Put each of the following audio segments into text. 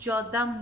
14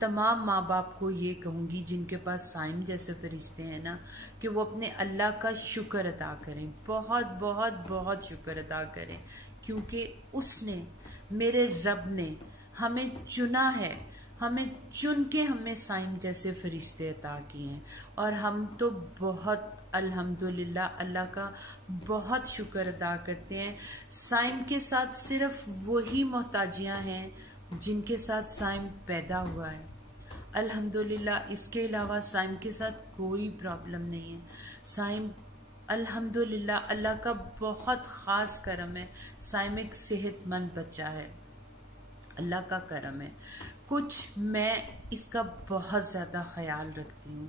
تمام ماں باپ کو یہ کہوں گی جن کے پاس سائم جیسے فرشتے ہیں نا، کہ وہ اپنے اللہ کا شکر ادا کریں، بہت بہت بہت شکر ادا کریں، کیونکہ اس نے، میرے رب نے ہمیں چنا ہے، ہمیں چن کے ہمیں سائم جیسے فرشتے عطا کیے ہیں، اور ہم تو بہت الحمدللہ اللہ کا بہت شکر ادا کرتے ہیں۔ سائم کے ساتھ صرف وہی محتاجیاں ہیں جن کے ساتھ سائم پیدا ہوا ہے، الحمدللہ اس کے علاوہ سائم کے ساتھ کوئی پرابلم نہیں ہے۔ سائم الحمدللہ اللہ کا بہت خاص کرم ہے، سائم ایک صحت مند بچہ ہے، اللہ کا کرم ہے۔ کچھ میں اس کا بہت زیادہ خیال رکھتی ہوں،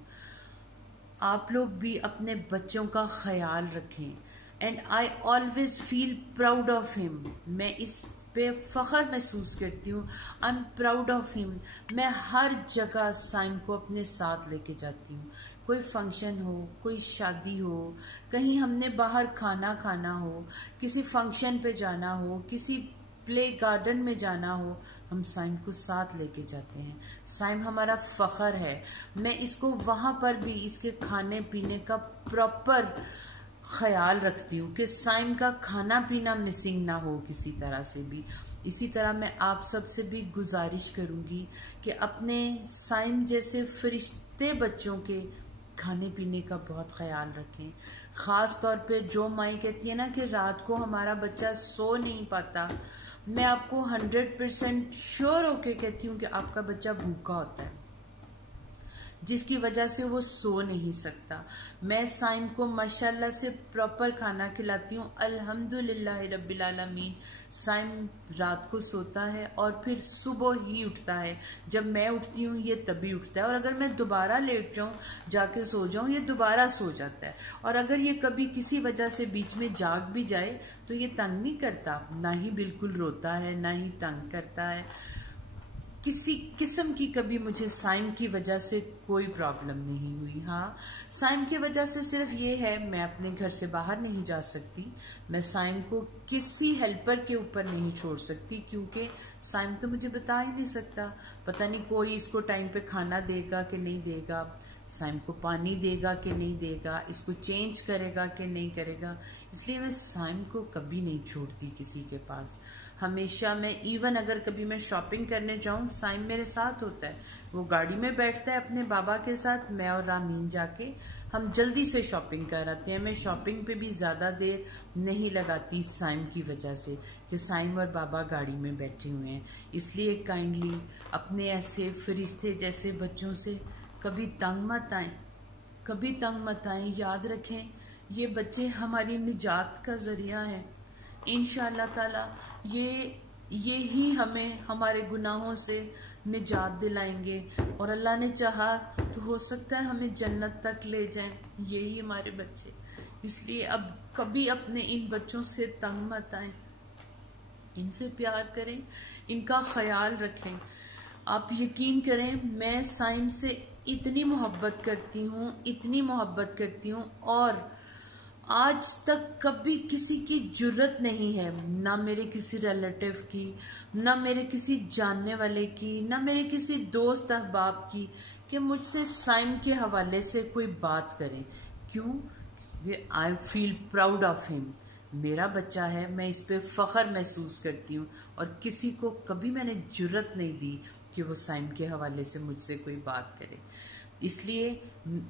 آپ لوگ بھی اپنے بچوں کا خیال رکھیں، and I always feel proud of ہم، میں اس پہ فخر محسوس کرتی ہوں، آئی ایم پراؤڈ آف ہم۔ میں ہر جگہ سائم کو اپنے ساتھ لے کے جاتی ہوں، کوئی فنکشن ہو، کوئی شادی ہو، کہیں ہم نے باہر کھانا کھانا ہو، کسی فنکشن پہ جانا ہو، کسی پلے گارڈن میں جانا ہو، ہم سائم کو ساتھ لے کے جاتے ہیں۔ سائم ہمارا فخر ہے، میں اس کو وہاں پر بھی اس کے کھانے پینے کا پراپر خیال رکھتی ہوں کہ سائم کا کھانا پینا مسنگ نہ ہو کسی طرح سے بھی۔ اسی طرح میں آپ سب سے بھی گزارش کروں گی کہ اپنے سائم جیسے فرشتے بچوں کے کھانے پینے کا بہت خیال رکھیں، خاص طور پہ جو مائی کہتی ہے نا کہ رات کو ہمارا بچہ سو نہیں پاتا، میں آپ کو 100% شیور ہو کے کہتی ہوں کہ آپ کا بچہ بھوکا ہوتا ہے، جس کی وجہ سے وہ سو نہیں سکتا۔ میں سائم کو ماشاءاللہ سے پراپر کھانا کھلاتی ہوں، الحمدللہ رب العالمین۔ سائم رات کو سوتا ہے اور پھر صبح ہی اٹھتا ہے، جب میں اٹھتی ہوں یہ تبھی اٹھتا ہے، اور اگر میں دوبارہ لیٹ جاؤں، جا کے سو جاؤں، یہ دوبارہ سو جاتا ہے، اور اگر یہ کبھی کسی وجہ سے بیچ میں جاگ بھی جائے تو یہ تنگ نہیں کرتا، نہ ہی بالکل روتا ہے، نہ ہی تنگ کرتا ہے، کسی قسم کی کبھی مجھے سائم کی وجہ سے کوئی پرابلم نہیں ہوئی۔ ہاں، سائم کی وجہ سے صرف یہ ہے میں اپنے گھر سے باہر نہیں جا سکتی، میں سائم کو کسی ہیلپر کے اوپر نہیں چھوڑ سکتی، کیونکہ سائم تو مجھے بتا ہی نہیں سکتا، پتہ نہیں کوئی اس کو ٹائم پہ کھانا دے گا کہ نہیں دے گا، سائم کو پانی دے گا کہ نہیں دے گا، اس کو چینج کرے گا کہ نہیں کرے گا، اس لیے میں سائم کو کبھی نہیں چھوڑتی کسی کے پاس۔ ہمیشہ میں ایون اگر کبھی میں شاپنگ کرنے جاؤں، سائم میرے ساتھ ہوتا ہے، وہ گاڑی میں بیٹھتا ہے اپنے بابا کے ساتھ، میں اور رامین جا کے ہم جلدی سے شاپنگ کر آتے ہیں۔ میں شاپنگ پہ بھی زیادہ دیر نہیں لگاتی سائم کی وجہ سے کہ سائم اور بابا گاڑی میں بیٹھے ہوئے ہیں، اس لیے کائنڈلی اپنے ایسے فرشتے جیسے بچوں سے کبھی تنگ مت آئیں، کبھی تنگ مت آئیں، یاد رکھیں یہ بچے ہماری نجات کا ذریعہ ہیں، انشاءاللہ تعالی یہی ہمیں ہمارے گناہوں سے نجات دلائیں گے، اور اللہ نے چاہا تو ہو سکتا ہے ہمیں جنت تک لے جائیں یہی ہمارے بچے، اس لیے اب کبھی اپنے ان بچوں سے تنگ مت آئیں، ان سے پیار کریں، ان کا خیال رکھیں۔ آپ یقین کریں میں سائم سے اتنی محبت کرتی ہوں، اتنی محبت کرتی ہوں، اور آج تک کبھی کسی کی جرت نہیں ہے، نہ میرے کسی ریلیٹیو کی، نہ میرے کسی جاننے والے کی، نہ میرے کسی دوست احباب کی، کہ مجھ سے سائم کے حوالے سے کوئی بات کریں۔ کیوں؟ آئی فیل پراؤڈ آف ہم، میرا بچہ ہے، میں اس پہ فخر محسوس کرتی ہوں، اور کسی کو کبھی میں نے جرت نہیں دی کہ وہ سائم کے حوالے سے مجھ سے کوئی بات کرے، اس لیے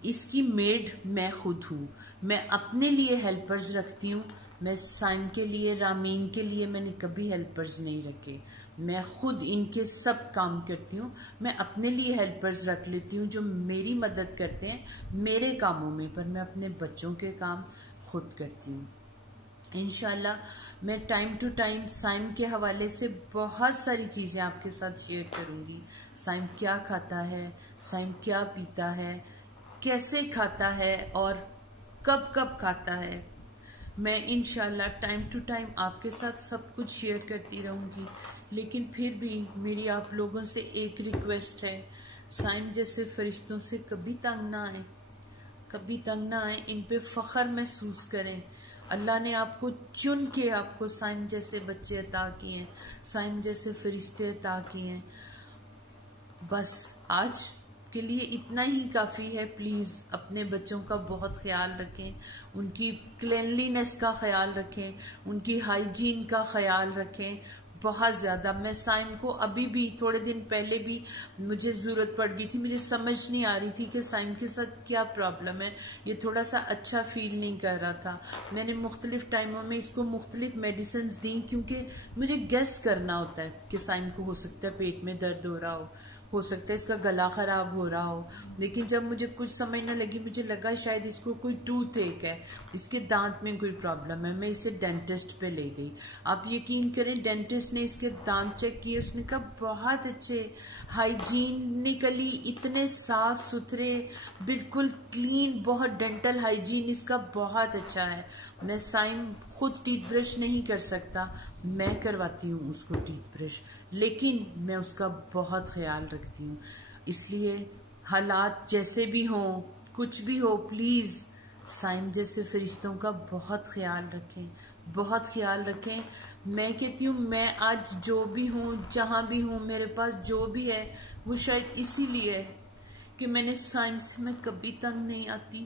اس کی میڈ میں خود ہوں، میں اپنے لیے ہیلپرز رکھتی ہوں، میں سائم کے لیے، رامین کے لیے میں نے کبھی ہیلپرز نہیں رکھے، میں خود ان کے سب کام کرتی ہوں، میں اپنے لیے ہیلپرز رکھ لیتی ہوں جو میری مدد کرتے ہیں میرے کاموں میں، پر میں اپنے بچوں کے کام خود کرتی ہوں۔ انشاءاللہ میں ٹائم ٹو ٹائم سائم کے حوالے سے بہت ساری چیزیں آپ کے ساتھ شیئر کروں گی، سائم کیا کھاتا ہے، سائم کیا پیتا ہے، کیسے کھاتا ہے، اور کب کب کھاتا ہے، میں انشاءاللہ ٹائم ٹو ٹائم آپ کے ساتھ سب کچھ شیئر کرتی رہوں گی۔ لیکن پھر بھی میری آپ لوگوں سے ایک ریکویسٹ ہے، سائم جیسے فرشتوں سے کبھی تنگ نہ آئیں، کبھی تنگ نہ آئیں، ان پہ فخر محسوس کریں، اللہ نے آپ کو چن کے آپ کو سائم جیسے بچے عطا کیے ہیں، سائم جیسے فرشتے عطا کیے ہیں، بس آج کے لیے اتنا ہی کافی ہے. پلیز اپنے بچوں کا بہت خیال رکھیں، ان کی کلینلینس کا خیال رکھیں، ان کی ہائیجین کا خیال رکھیں بہت زیادہ. میں سائم کو ابھی بھی تھوڑے دن پہلے بھی مجھے ضرورت پڑ گئی تھی، مجھے سمجھ نہیں آ رہی تھی کہ سائم کے ساتھ کیا پرابلم ہے. یہ تھوڑا سا اچھا فیل نہیں کر رہا تھا. میں نے مختلف ٹائموں میں اس کو مختلف میڈیسنز دیں کیونکہ مجھے گیس کرنا ہوتا ہے کہ سائم کو ہو سکتا ہے پیٹ میں درد ہو سکتا ہے اس کا گلا خراب ہو رہا ہو. لیکن جب مجھے کچھ سمجھنے لگی، مجھے لگا شاید اس کو کوئی ٹوتھ ایک ہے، اس کے دانت میں کوئی پرابلم ہے. میں اسے ڈینٹسٹ پہ لے گئی. آپ یقین کریں ڈینٹسٹ نے اس کے دانت چیک کیے، اس نے کہا بہت اچھے ہائیجینکلی، اتنے صاف ستھرے، بالکل کلین، بہت ڈینٹل ہائیجین اس کا بہت اچھا ہے. میں سائم خود ٹیتھ برش نہیں کر سکتا، میں کرواتی ہوں اس کو ٹیتھ برش، لیکن میں اس کا بہت خیال رکھتی ہوں. اس لیے حالات جیسے بھی ہوں، کچھ بھی ہو، پلیز سائم جیسے فرشتوں کا بہت خیال رکھیں، بہت خیال رکھیں. میں کہتی ہوں میں آج جو بھی ہوں، جہاں بھی ہوں، میرے پاس جو بھی ہے وہ شاید اسی لیے ہے کہ میں نے سائم سے میں کبھی تنگ نہیں آتی،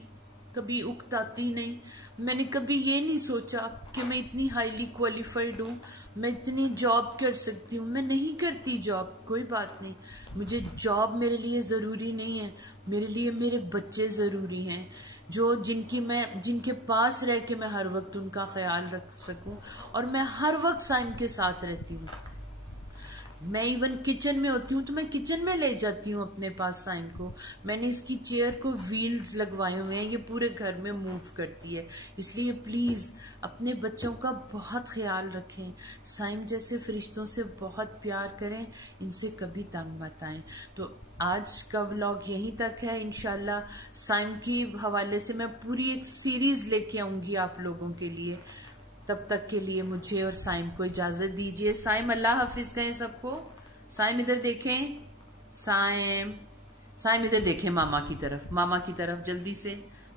کبھی اکتاتی نہیں. میں نے کبھی یہ نہیں سوچا کہ میں اتنی ہائیلی کوالیفائڈ ہوں، میں اتنی جاب کر سکتی ہوں. میں نہیں کرتی جاب، کوئی بات نہیں، مجھے جاب میرے لیے ضروری نہیں ہے. میرے لیے میرے بچے ضروری ہیں، جن کے پاس رہ کے میں ہر وقت ان کا خیال رکھ سکوں. اور میں ہر وقت سائم کے ساتھ رہتی ہوں. میں ایون کچن میں ہوتی ہوں تو میں کچن میں لے جاتی ہوں اپنے پاس سائم کو. میں نے اس کی چیئر کو ویلز لگوائے ہوئے ہیں، یہ پورے گھر میں موو کرتی ہے. اس لیے پلیز اپنے بچوں کا بہت خیال رکھیں، سائم جیسے فرشتوں سے بہت پیار کریں، ان سے کبھی تنگ مت آئیں. تو آج کا ولاگ یہیں تک ہے. انشاءاللہ سائم کی حوالے سے میں پوری ایک سیریز لے کے آؤں گی آپ لوگوں کے لیے. تب تک کے لیے مجھے اور سائم کو اجازت دیجیے. سائم اللہ حافظ کہیں سب کو. سائم ادھر دیکھیں، سائم ادھر دیکھیں ماما کی طرف،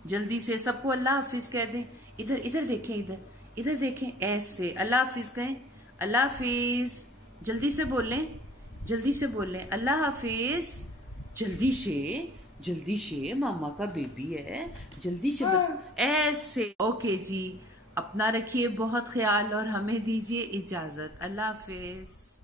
جلدی سے سب کو اللہ حافظ کہہ دیں. ادھر دیکھیں، ادھر دیکھیں، ایسے اللہ حافظ کہیں. اللہ حافظ، جلدی سے بولیں اللہ حافظ. جلدی سے ماما کا بیبی ہے، جلدی سے ایسے. اوکے جی، اپنا رکھیے بہت خیال اور ہمیں دیجیے اجازت. اللہ حافظ.